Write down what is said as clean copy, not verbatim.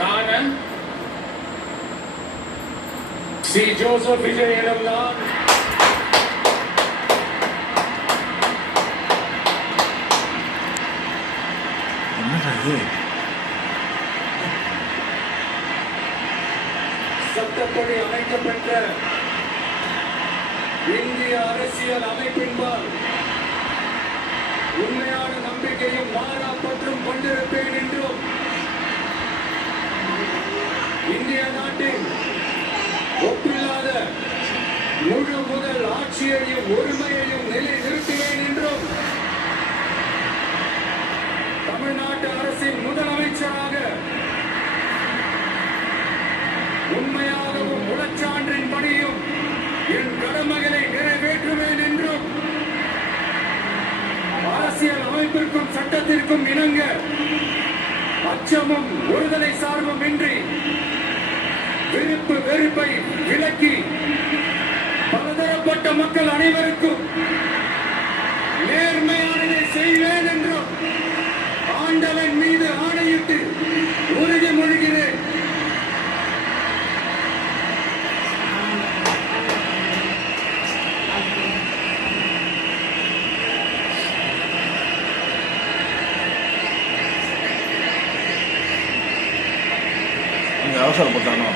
நான் C Joseph Vijay எனும் நான் சட்டப்படி அமைக்கப்பட்ட இந்திய அரசியல் அமைப்பின்பால் உண்மையான நம்பிக்கையும் மாறா பற்றும் கொண்டிருப்பேன் என்றும் இந்திய நாட்டின் ஒப்பில்லாத முழு முதல் ஆட்சியையும் உரிமையையும் நிலைநிறுத்துவேன் என்றும் தமிழ்நாட்டு அரசின் முதலமைச்சராக உண்மையாகவும் உளச்சான்றின் படியும் என் கடமைகளை நிறைவேற்றுவேன் என்றும் அரசியல் அமைப்பிற்கும் சட்டத்திற்கும் இணங்க அச்சமும் ஒருதலை சார்பும் இன்றி விருப்பு வெறுப்பை விலக்கி பலதரப்பட்ட மக்கள் அனைவருக்கும் நேர்மையானதை செய்வேன் என்றும் ஆண்டவன் மீது ஆணையிட்டு உறுதிமொழிகிறேன். அவசரப்பட்டானோ